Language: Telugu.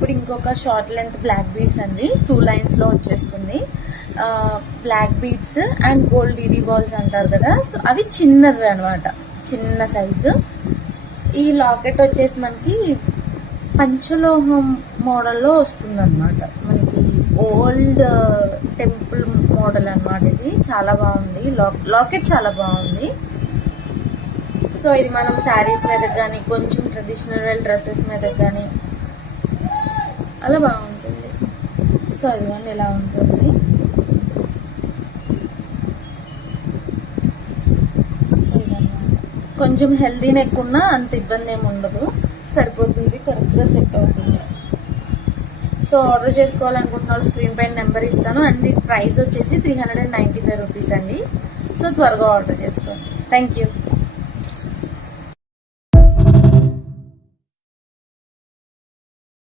ఇప్పుడు ఇంకొక షార్ట్ లెంత్ బ్లాక్ బీడ్స్ అండి, 2 lines లో వచ్చేస్తుంది. బ్లాక్ బీడ్స్ అండ్ గోల్డ్ డీడీ బాల్స్ అంటారు కదా, సో అవి చిన్నవి అనమాట, చిన్న సైజు. ఈ లాకెట్ వచ్చేసి మనకి పంచలోహం మోడల్లో వస్తుంది అనమాట, మనకి ఓల్డ్ టెంపుల్ మోడల్ అనమాట. ఇది చాలా బాగుంది, లాకెట్ చాలా బాగుంది. సో ఇది మనం శారీస్ మీద కానీ కొంచెం ట్రెడిషనల్ డ్రెస్సెస్ మీద కానీ అలా బాగుంటుంది. సో ఇదిగోండి ఇలా ఉంటుంది. సో ఇదన్నమాట, కొంచెం హెల్దీ నెక్ ఉన్నా అంత ఇబ్బంది ఏమి ఉండదు, సరిపోతుంది, కరెక్ట్గా సెట్ అవుతుంది. సో ఆర్డర్ చేసుకోవాలనుకుంటున్న వాళ్ళు స్క్రీన్ పైన నెంబర్ ఇస్తాను. అండ్ ఇది ప్రైస్ వచ్చేసి 395 రూపీస్ అండి. సో త్వరగా ఆర్డర్ చేసుకోండి. Thank you.